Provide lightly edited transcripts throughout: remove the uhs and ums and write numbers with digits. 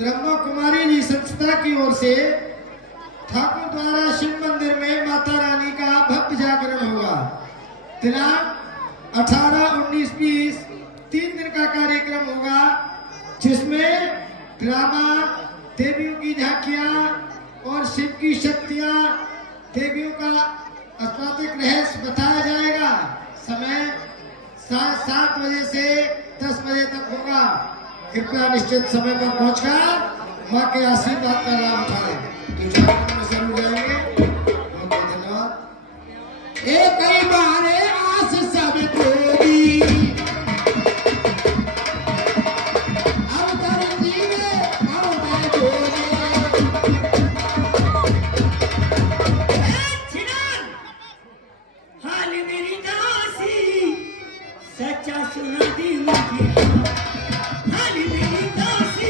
ब्रह्मा कुमारी जी संस्था की ओर से ठाकुर द्वारा शिव मंदिर में माता रानी का भक्त जागरण होगा। दिनांक 18, 19, 20 3 दिन का कार्यक्रम होगा, जिसमें ड्रामा, देवियों की झांकियां और शिव की शक्तियां, देवियों का अस्तित्व रहस्य बताया जाएगा। समय 7 बजे से 10 बजे तक होगा। कृपया निश्चित समय पर पहुंचकर मां के आशीर्वाद का लाभ उठाएं। तो जरूर जाएंगे। बहुत बहुत धन्यवाद। एक बारे आस सब पूरी अब कर जीवे अब मैं बोले हाल मेरी दासी सच्चा सुना दी मुझे। हाल मेरी दासी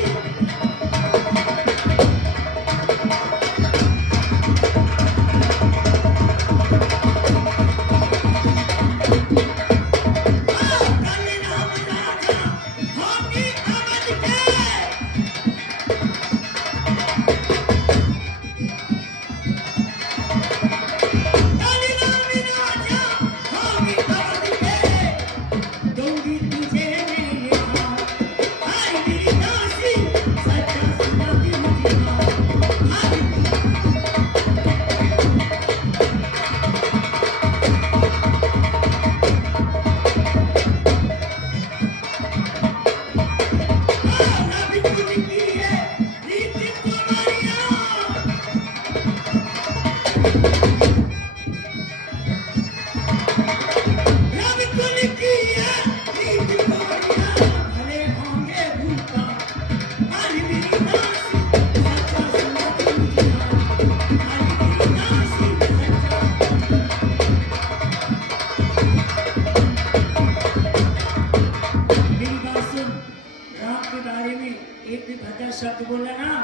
शब्द बोला ना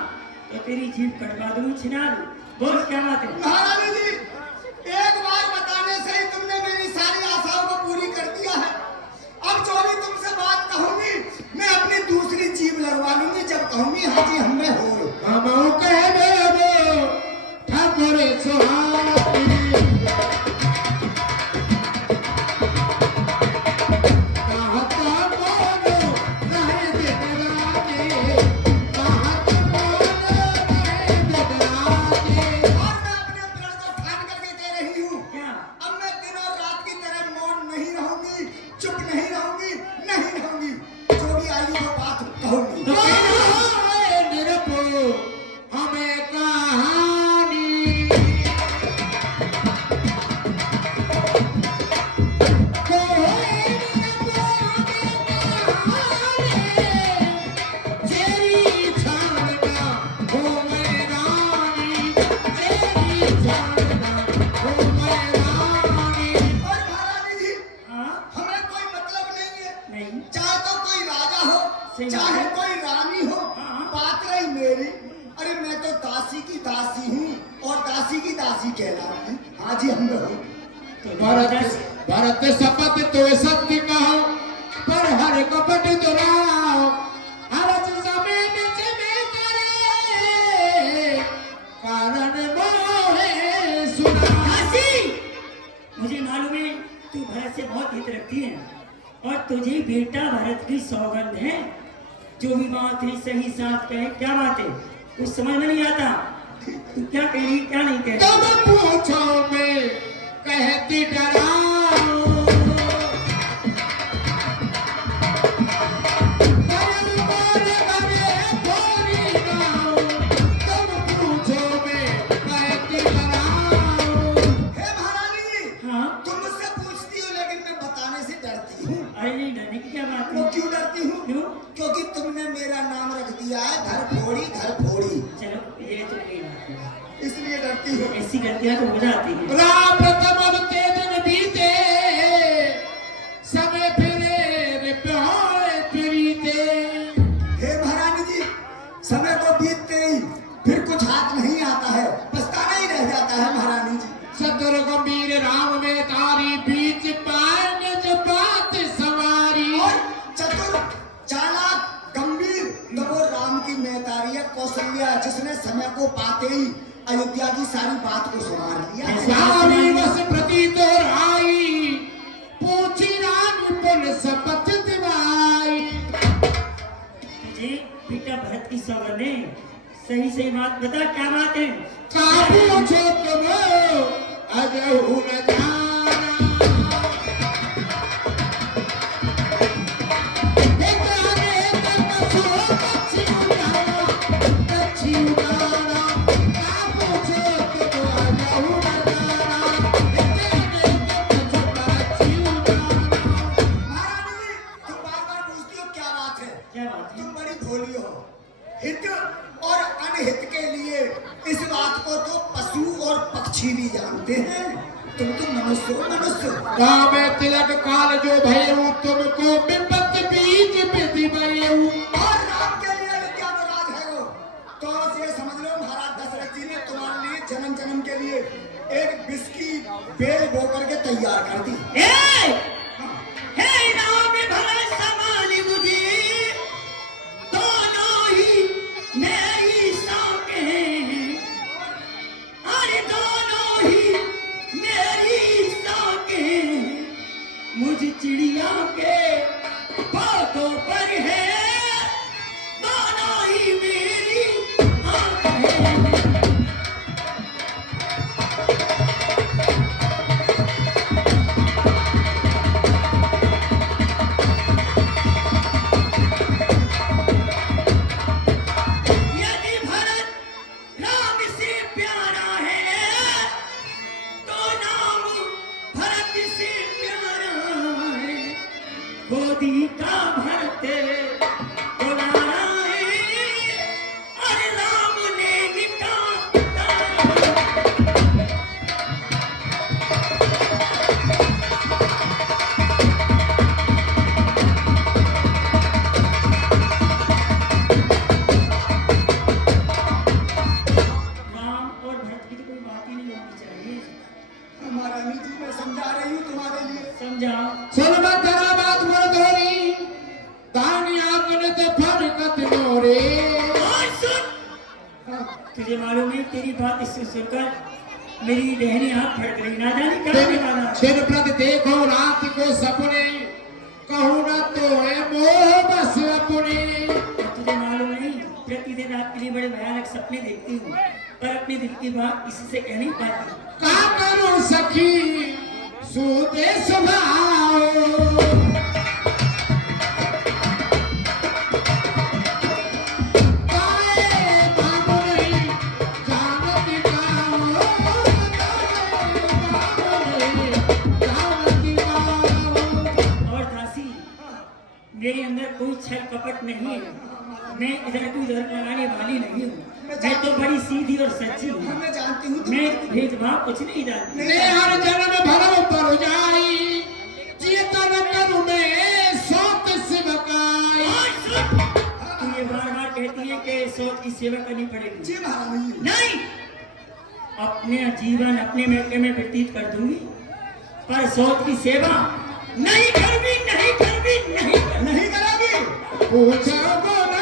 तो तेरी जीभ कटवा दूं, छिना दूं। बोल क्या बात है? महारानी जी, एक बार बताने से ही तुमने मेरी सारी आशाओं को पूरी कर दिया है। अब जो भी तुमसे बात कहूंगी मैं अपनी दूसरी जीभ लगवा लूंगी। जब कहूंगी हाँ जी हम में हो हम कह दे ठाकुर सुहाती चाहे कोई रानी हो, बात रही मेरी। अरे मैं तो दासी की दासी हूँ और दासी की दासी कहलाऊंगी। हाँ जी हम लोग भारत शपथ तो सत्य कहो पर हर कपट दुराओ हरज समय बिच में करे कारण मोहे सुना। मुझे मालूम है तू भरत से बहुत हित रखती है और तुझे बेटा भरत की सौगंध है। जो भी बात है सही साथ कहे। क्या बात है कुछ समझ में नहीं आता। तू क्या कह रही क्या नहीं कह रही? तब पूछो मैं कहती डराऊं क्योंकि तुमने मेरा नाम रख दिया है घर फोड़ी घर फोड़ी। चलो ये तो कोई बात नहीं, इसलिए डरती हूँ। ऐसी गलतियां तो हो जाती है। राम प्रथम अब दिन बीते समय फिरे प्रीते। हे महारानी जी, समय को बीतते ही फिर कुछ हाथ नहीं आता है, पछताना ही रह जाता है महारानी जी। सदुर गंभीर राम में तारी बीच पाए जो बात सवारी। और चतुर चालाक गंभीर तो वो राम की महतारी है। कौशल्या जिसने समय को पाते ही अयोध्या की सारी बात को संभाल लिया। रामी बस प्रति तोर आई, पूछी रानी पुन शपथ दिवाई। तुझे बेटा भरत की सौगंध है, सही सही बात बता, क्या बात है? काबू छो तुम अजहु न जाना, हित और अनहित के लिए इस बात को तो पशु और पक्षी भी जानते हैं, तुम तो मनुष्य हो मनुष्य। राम तिलक काल जो भयऊ, तुमको विपत्ति बीज विधि भयऊ। और राम के लिए अयोध्या में राज है वो, तो ये समझ लो महाराज दशरथ जी ने तुम्हारे लिए जन्म जन्म के लिए एक विष की बेल बो करके तैयार कर दी। चिड़िया के बातों पर है, दोनों ही मेरी आंखें। यदि भरत राम से प्यारा है, तो नाम भरत से गोदी का भरते बुलाना है, और राम ने निकाला। राम और भरत की तो कोई बात ही नहीं होनी चाहिए। हमारा नीति में समझा रही हूँ तुम्हारे लिए। समझा सुन मत तेरा बात बोल धोरी, दानी आपने ते फरकत नोरे। और सुन, तुझे मालूम है तेरी बात इससे सुनकर मेरी बहनी आँख फट गई, ना जाने क्या होने वाला। दिन प्रति देखो रात को सपने, कहूँ न तो है मोह बस अपने। तुझे मालूम नहीं, प्रतिदिन रात के लिए बड़े भयानक सपने देखती हूँ, पर अपने दिल की बात किसी से कह नहीं पाती। का करूं सखी सूते स्वभाव, काए बाबू नहीं जानती गाओ, काए बाबू नहीं जानती गाओ। और दासी, मेरे अंदर कोई छल कपट नहीं है, मैं इधर को उधर लगाने वाली नहीं हूँ, मैं तो बड़ी सीधी और सच्ची हूँ। मैं जानती हूँ मैं भेदभाव कुछ नहीं जानती। ने हर जन्म भरम पर जाई, चेतन करू में सोत सिवकाई। और सुन, तू ये बार बार कहती है कि सोच की सेवा करनी पड़ेगी। जी महारानी। नहीं, अपने जीवन अपने महके में व्यतीत कर दूंगी, पर सोच की सेवा नहीं करूंगी, नहीं करूंगी, नहीं करूंगी। नहीं करोगी। पूछो बोल